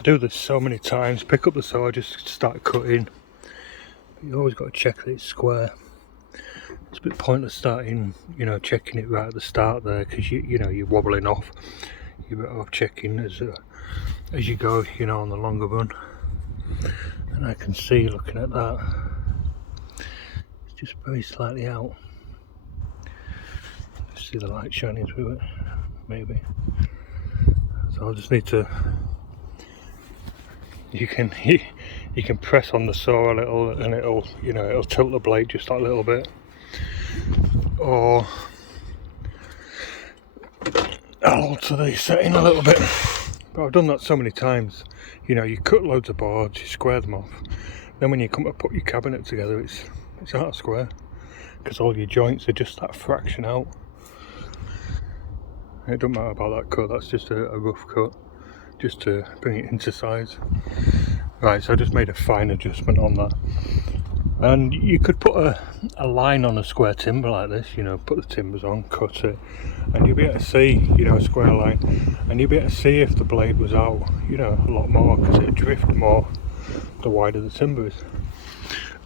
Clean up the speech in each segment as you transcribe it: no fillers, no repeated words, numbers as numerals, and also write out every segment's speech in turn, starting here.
I do this so many times, pick up the saw, just start cutting. But you always got to check that it's square. It's a bit pointless starting, you know, checking it right at the start there, because you know, you're wobbling off. You're better off checking as you go, you know, on the longer run. And I can see, looking at that, it's just very slightly out. See the light shining through it, maybe. So I'll just need to. You can press on the saw a little, and it'll, you know, it'll tilt the blade just that little bit. Or I'll alter the setting a little bit. But I've done that so many times. You know, you cut loads of boards, you square them off. Then when you come to put your cabinet together, it's out of square, because all your joints are just that fraction out. It doesn't matter about that cut, that's just a rough cut, just to bring it into size. Right, so I just made a fine adjustment on that. And you could put a line on a square timber like this, you know, put the timbers on, cut it, and you'll be able to see, you know, a square line, and you'll be able to see if the blade was out, you know, a lot more, because it'd drift more the wider the timber is.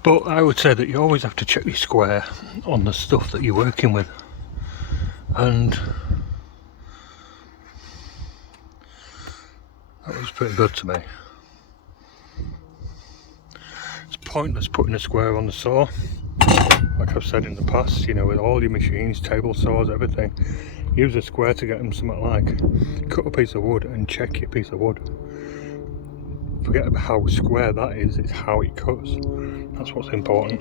But I would say that you always have to check your square on the stuff that you're working with. And that was pretty good to me. It's pointless putting a square on the saw, like I've said in the past, you know, with all your machines, table saws, everything. Use a square to get them something like. Cut a piece of wood and check your piece of wood. Forget about how square that is, it's how it cuts. That's what's important.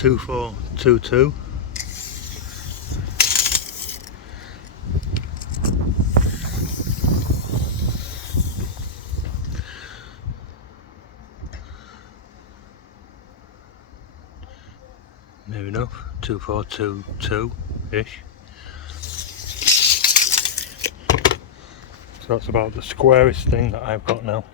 2422. Near enough, 2422-ish. So that's about the squarest thing that I've got now.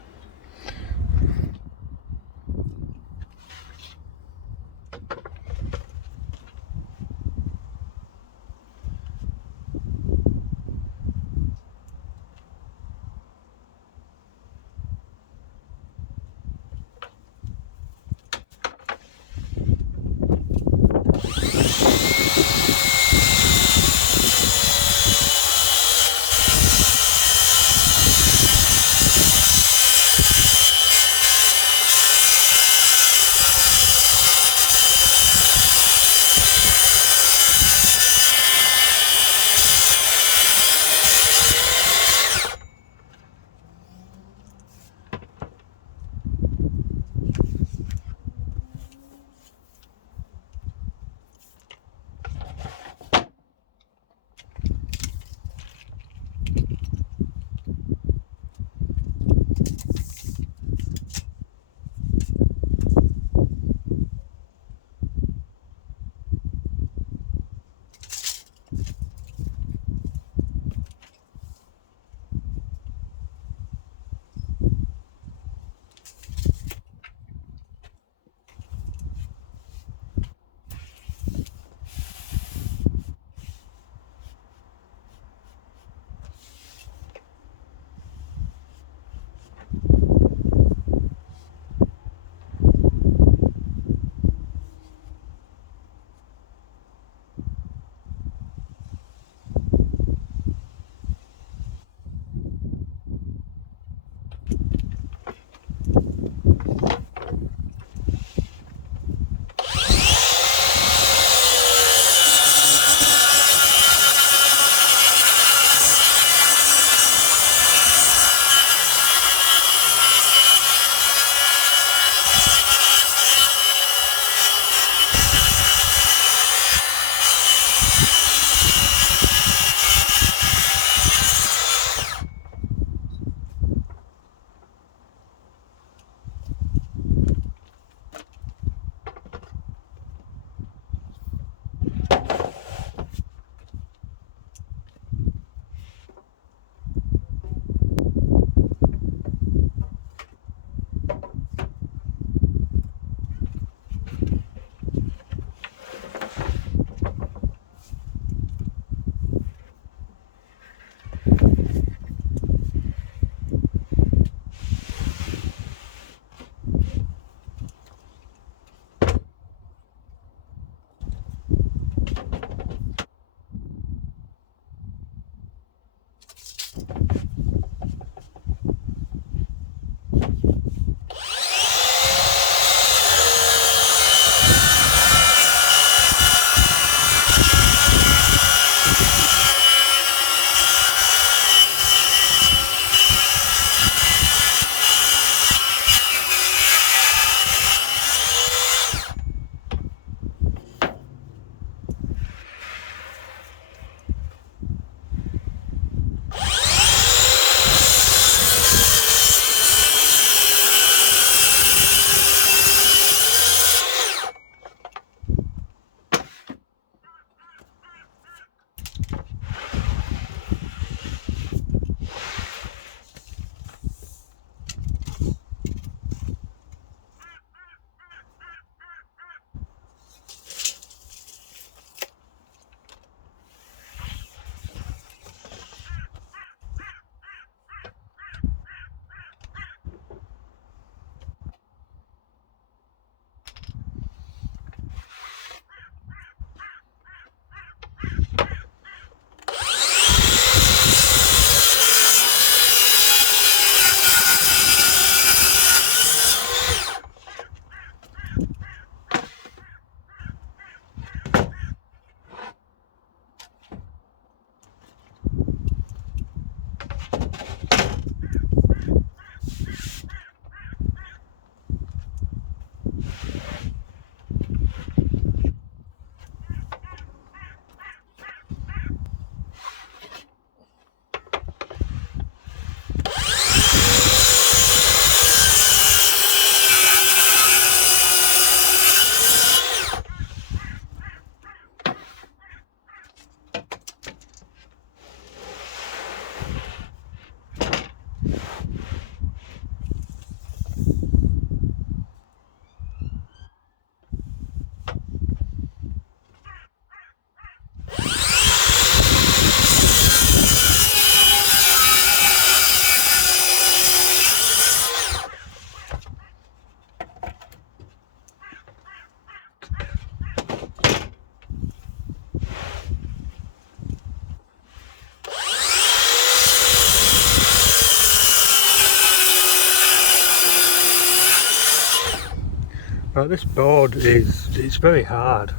Right, this board it's very hard,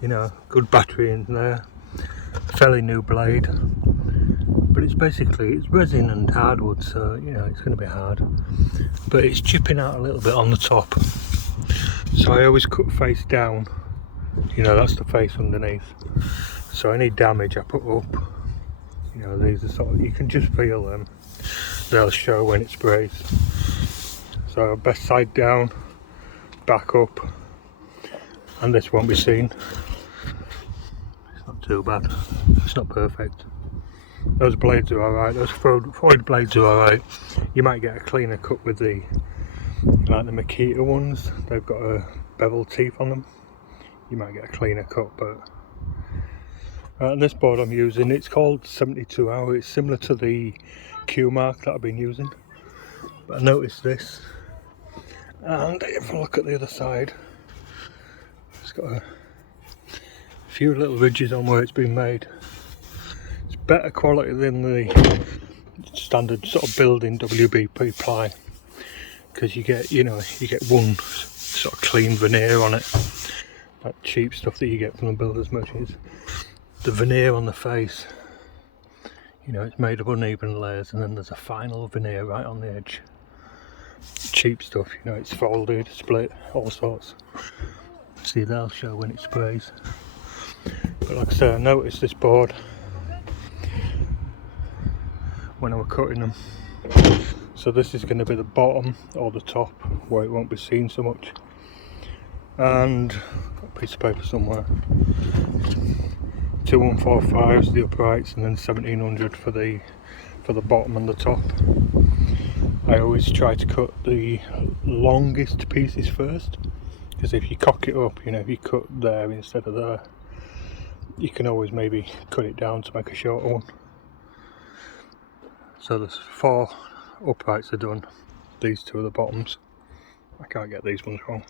you know, good battery in there, fairly new blade, but it's resin and hardwood, so you know it's going to be hard, but it's chipping out a little bit on the top, so I always cut face down, you know, that's the face underneath, so any damage I put up, you know, these are sort of, you can just feel them, they'll show when it sprays. So best side down, back up, and this won't be seen. It's not too bad, it's not perfect. Those blades are alright, those forward blades are alright. You might get a cleaner cut with the, like the Makita ones, they've got a bevel teeth on them. You might get a cleaner cut, but and this board I'm using, it's called 72 hour, it's similar to the Q mark that I've been using. But I noticed this, and if I look at the other side, it's got a few little ridges on where it's been made. It's better quality than the standard sort of building WBP ply, because you get, you know, you get one sort of clean veneer on it. That cheap stuff that you get from the builder's merchants. The veneer on the face, you know, it's made of uneven layers, and then there's a final veneer right on the edge. Cheap stuff, you know, it's folded, split, all sorts. See, they'll show when it sprays. But like I say, I noticed this board when I was cutting them. So this is going to be the bottom or the top where it won't be seen so much. And a piece of paper somewhere. 2145's the uprights, and then 1700 for the bottom and the top. I always try to cut the longest pieces first, because if you cock it up, you know, if you cut there instead of there, you can always maybe cut it down to make a shorter one. So there's 4 uprights are done, these 2 are the bottoms. I can't get these ones wrong.